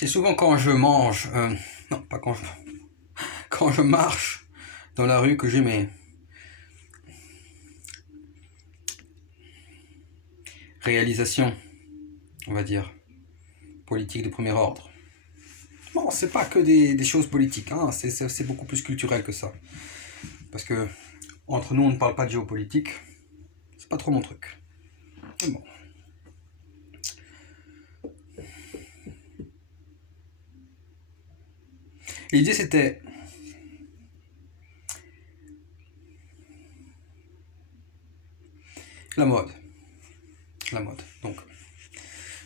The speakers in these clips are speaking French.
C'est souvent quand je mange, non, pas quand je, quand je marche dans la rue que j'ai mes réalisations, on va dire, politiques de premier ordre. Bon, c'est pas que des choses politiques, hein, c'est beaucoup plus culturel que ça. Parce que entre nous, on ne parle pas de géopolitique, c'est pas trop mon truc. Mais bon. L'idée c'était la mode. La mode. Donc.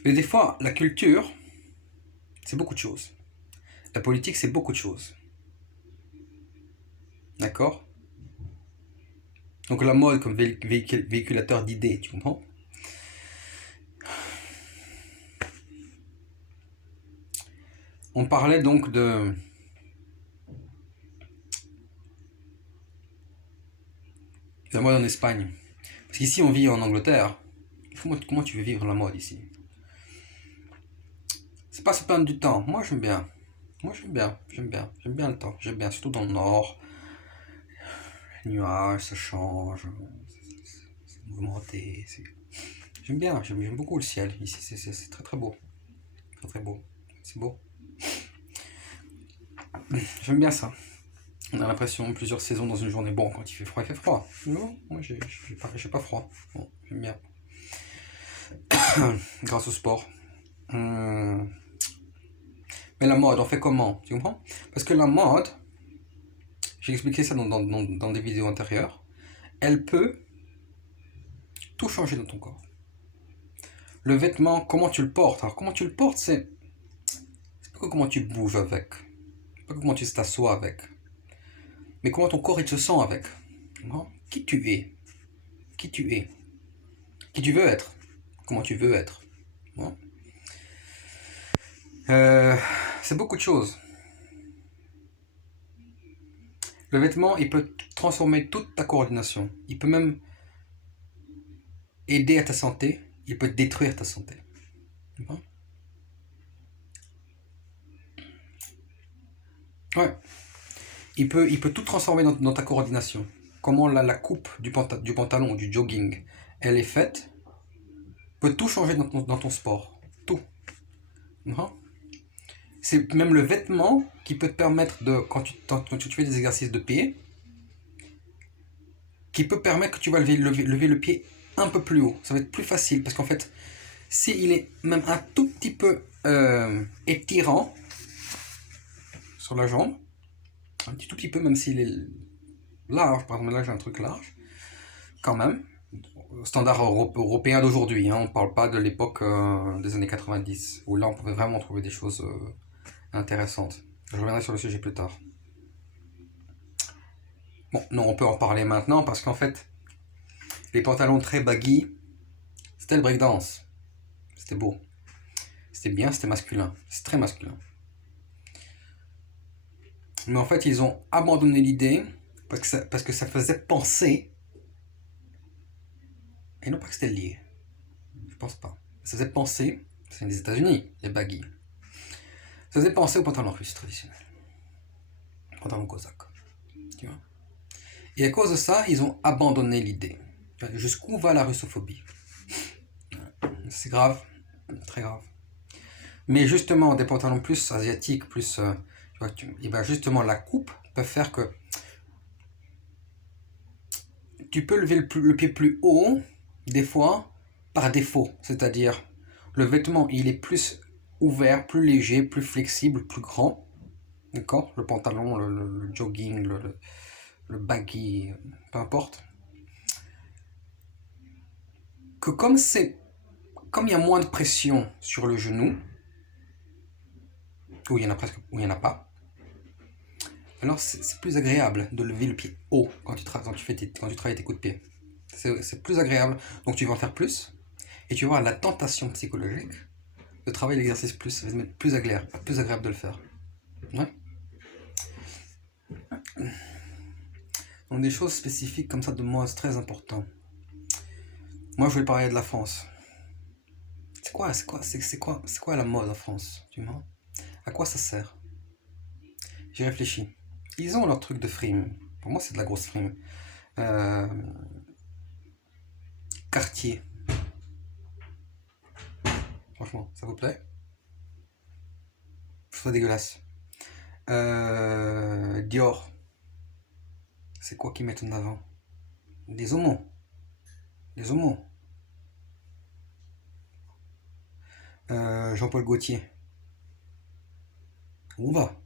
Mais des fois, la culture, c'est beaucoup de choses. La politique, c'est beaucoup de choses. D'accord? Donc la mode comme véhiculateur d'idées, tu comprends? On parlait donc de la mode en Espagne. Parce qu'ici, on vit en Angleterre. Comment tu veux vivre la mode ici? C'est pas se prendre du temps. Moi, j'aime bien. J'aime bien le temps. J'aime bien, surtout dans le nord. Les nuages, ça change. C'est mouvementé. J'aime bien, j'aime beaucoup le ciel. Ici, c'est très très beau. Très très beau. C'est beau. J'aime bien ça. On a l'impression de plusieurs saisons dans une journée. Bon, quand il fait froid. Non, moi j'ai pas froid. Bon, j'aime bien. Grâce au sport. Mais la mode, on fait comment? Tu comprends? Parce que la mode, j'ai expliqué ça dans des vidéos antérieures, elle peut tout changer dans ton corps. Le vêtement, comment tu le portes? Alors, comment tu le portes, c'est pas comment tu bouges avec, pas comment tu t'assois avec, mais comment ton corps il se sent avec. Qui tu es? Qui tu es? Qui tu veux être? Comment tu veux être? Bon. C'est beaucoup de choses. Le vêtement, il peut transformer toute ta coordination. Il peut même aider à ta santé. Il peut détruire ta santé. Bon. Ouais. Il peut tout transformer dans ta coordination. Comment la coupe du pantalon ou du jogging, elle est faite, peut tout changer dans ton sport. Tout. C'est même le vêtement qui peut te permettre de, quand tu fais des exercices de pied, qui peut permettre que tu vas lever le pied un peu plus haut. Ça va être plus facile parce qu'en fait, s'il est même un tout petit peu étirant sur la jambe, un tout petit peu, même s'il est large, par exemple là j'ai un truc large, quand même, standard européen d'aujourd'hui, hein, on ne parle pas de l'époque des années 90, où là on pouvait vraiment trouver des choses intéressantes. Je reviendrai sur le sujet plus tard. Bon, non, on peut en parler maintenant parce qu'en fait, les pantalons très baggy, c'était le breakdance. C'était beau. C'était bien, c'était masculin. C'est très masculin. Mais en fait, ils ont abandonné l'idée parce que ça faisait penser. Et non pas que c'était lié. Je pense pas. Ça faisait penser. C'est les États-Unis, les baggy. Ça faisait penser au pantalon russe traditionnel. Pantalon cosaque. Tu vois. Et à cause de ça, ils ont abandonné l'idée. Jusqu'où va la russophobie? C'est grave. Très grave. Mais justement, des pantalons plus asiatiques, plus. Et ben justement, la coupe peut faire que tu peux lever le pied plus haut, des fois, par défaut. C'est-à-dire, le vêtement, il est plus ouvert, plus léger, plus flexible, plus grand. D'accord? Le pantalon, le jogging, le baggy, peu importe. Que comme il y a moins de pression sur le genou, où il y en a presque, où il n'y en a pas, alors c'est plus agréable de lever le pied haut quand tu travailles tes coups de pied. C'est plus agréable, donc tu vas en faire plus, et tu vas avoir la tentation psychologique de travailler l'exercice plus, ça va être plus agréable de le faire. Ouais. Donc des choses spécifiques comme ça de moi, c'est très important. Moi je vais parler de la France. C'est quoi la mode en France, tu vois? À quoi ça sert? J'ai réfléchi. Ils ont leur truc de frime. Pour moi, c'est de la grosse frime. Euh, Cartier. Franchement, ça vous plaît? C'est pas dégueulasse. Dior. C'est quoi qu'ils mettent en avant? Des homos. Des homos. Jean-Paul Gaultier. Où on va?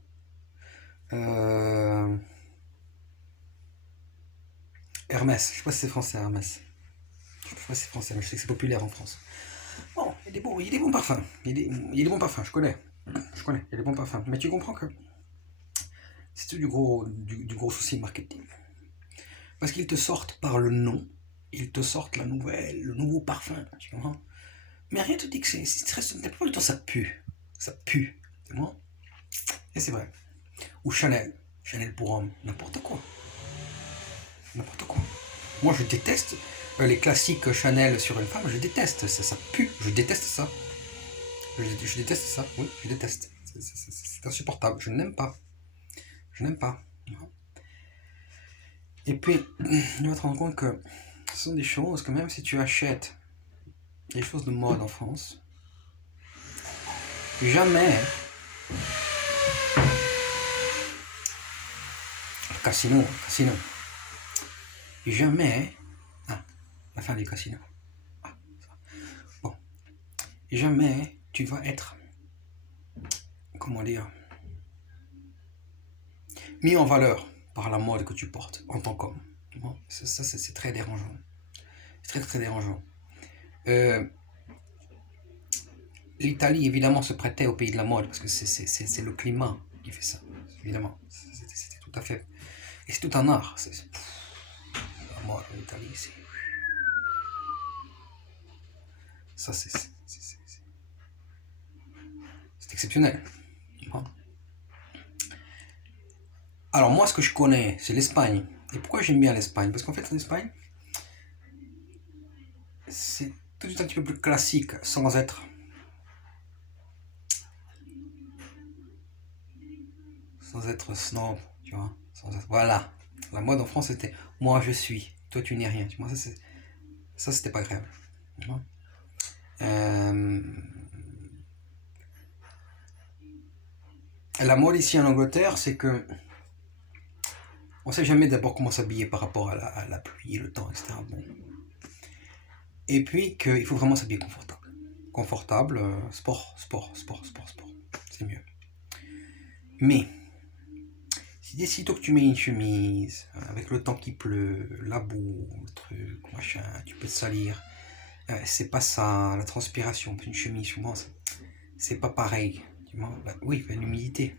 Euh, Hermès. Je sais pas si c'est français, Hermès. Je sais pas si c'est français, mais je sais que c'est populaire en France. Bon, il y a des bons parfums. Il y a des bons parfums, je connais. Je connais, il y a des bons parfums. Mais tu comprends que c'est tout du gros souci marketing. Parce qu'ils te sortent par le nom, ils te sortent le nouveau parfum, tu comprends? Mais rien te dit que c'est très. La plupart du temps, ça pue. Ça pue. C'est moi. Et c'est vrai. Ou Chanel. Chanel pour homme. N'importe quoi. N'importe quoi. Moi, je déteste les classiques Chanel sur une femme. Je déteste. Ça pue. Je déteste ça. Je déteste ça. Oui, je déteste. C'est insupportable. Je n'aime pas. Je n'aime pas. Et puis, tu vas te rendre compte que ce sont des choses que même si tu achètes des choses de mode en France, jamais casino, jamais la fin des casinos. Bon, jamais tu vas être, comment dire, mis en valeur par la mode que tu portes en tant qu'homme. Bon, ça c'est très dérangeant. C'est très très dérangeant. L'Italie évidemment se prêtait au pays de la mode parce que c'est le climat qui fait ça. Évidemment, c'était tout à fait. Et c'est tout un art. La mode en Italie, ça c'est exceptionnel. Bon. Alors moi, ce que je connais, c'est l'Espagne. Et pourquoi j'aime bien l'Espagne? Parce qu'en fait, en Espagne, c'est tout un petit peu plus classique, sans être snob, tu vois. Voilà. La mode en France, c'était moi je suis, toi tu n'es rien. Tu vois, ça c'était pas agréable. La mode ici en Angleterre, c'est que on sait jamais d'abord comment s'habiller par rapport à la pluie, le temps, etc. Bon. Et puis qu'il faut vraiment s'habiller confortable. Confortable, sport. C'est mieux. Mais, si sitôt que tu mets une chemise, avec le temps qui pleut, la boue, le truc, machin, tu peux te salir. C'est pas ça, la transpiration. Une chemise, souvent, c'est pas pareil. Tu vois, oui, il y a l'humidité.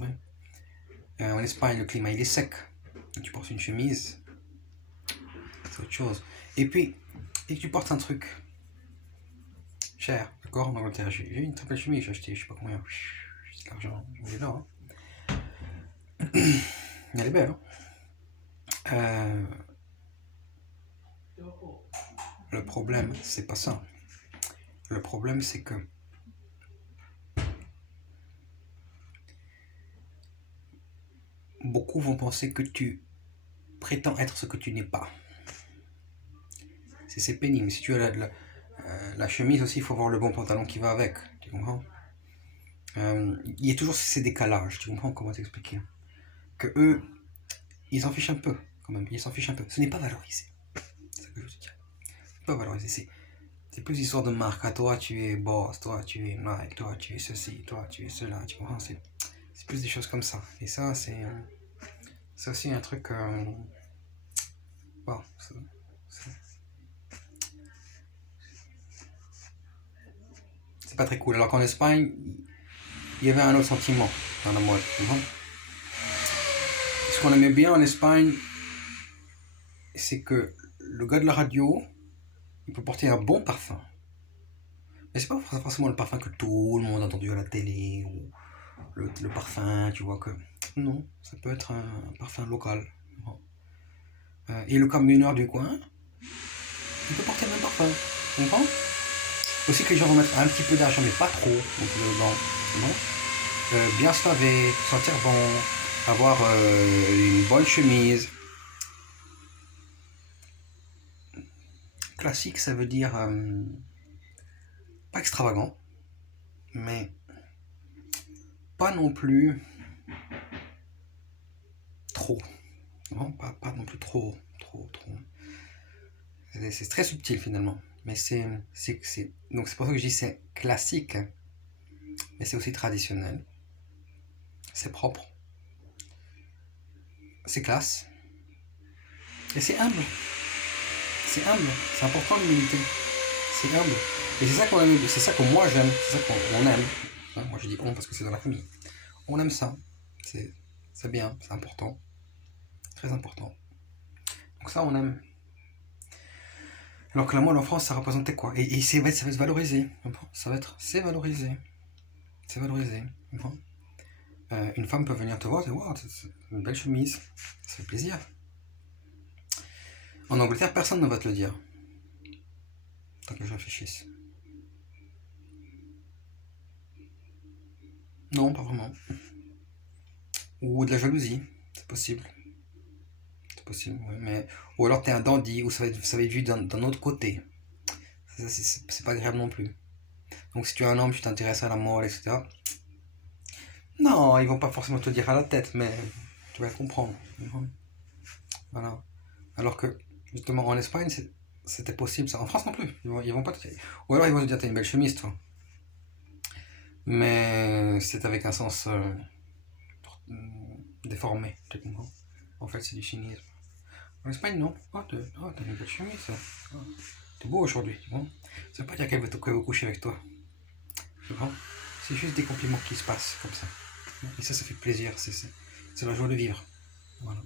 Ouais. En Espagne, le climat il est sec. Tu portes une chemise, c'est autre chose. Et puis, dès que tu portes un truc cher, d'accord, en Angleterre, j'ai une très belle chemise, j'ai acheté, je sais pas combien, c'est de l'argent, je là. Hein. Elle est belle, hein. Le problème, c'est pas ça. Le problème, c'est que beaucoup vont penser que tu prétends être ce que tu n'es pas. C'est pénible. Si tu as la chemise aussi, il faut avoir le bon pantalon qui va avec. Tu comprends? Il y a toujours ces décalages. Tu comprends comment t'expliquer? Que eux, ils s'en fichent un peu, quand même. Ils s'en fichent un peu. Ce n'est pas valorisé. C'est ce que je veux te dire. C'est pas valorisé. C'est plus histoire de marque. À toi, tu es Boss. Toi, tu es Nike. Toi, tu es ceci. Toi, tu es cela. Tu comprends? C'est plus des choses comme ça. Et ça, c'est aussi un truc. Bon, c'est pas très cool. Alors qu'en Espagne, il y avait un autre sentiment dans la mode. Ce qu'on aimait bien en Espagne, c'est que le gars de la radio, il peut porter un bon parfum. Mais c'est pas forcément le parfum que tout le monde a entendu à la télé, ou le parfum, tu vois que... Non, ça peut être un parfum local. Et le camionneur du coin, il peut porter le même parfum. Tu comprends? Aussi que les gens vont mettre un petit peu d'argent, mais pas trop, dedans. Non? bien se laver, sentir bon, avoir une bonne chemise. Classique, ça veut dire pas extravagant, mais pas non plus trop. Non, pas non plus trop. C'est très subtil finalement. Mais donc c'est pour ça que je dis c'est classique, mais c'est aussi traditionnel. C'est propre, c'est classe, et c'est humble. C'est humble, c'est important l'humilité. C'est humble. Et c'est ça qu'on aime, c'est ça que moi j'aime, c'est ça qu'on aime. Hein, moi je dis on parce que c'est dans la famille. On aime ça. C'est bien, c'est important. Très important. Donc ça on aime. Alors que la mode en France ça représentait quoi? Et ça va être valorisé. C'est valorisé. C'est valorisé. Une femme peut venir te voir et dire wow, c'est une belle chemise. Ça fait plaisir. En Angleterre, personne ne va te le dire. Tant que je réfléchisse. Non, pas vraiment. Ou de la jalousie, c'est possible. C'est possible, ouais, mais... Ou alors t'es un dandy, ou ça va être vu d'un autre côté. C'est pas agréable non plus. Donc si tu es un homme, tu t'intéresses à la mode, etc. Non, ils vont pas forcément te le dire à la tête, mais tu vas comprendre. Voilà. Alors que, justement, en Espagne, c'était possible ça. En France non plus. Ils vont pas te... Ou alors ils vont te dire t'as une belle chemise, toi. Mais c'est avec un sens déformé, tu comprends. En fait, c'est du cynisme. En Espagne, non. T'as une belle chemise, ça. Oh, t'es beau aujourd'hui, tu vois. Ça veut pas dire qu'elle veut coucher avec toi. Tu vois. C'est juste des compliments qui se passent comme ça. Et ça fait plaisir. C'est la joie de vivre. Voilà.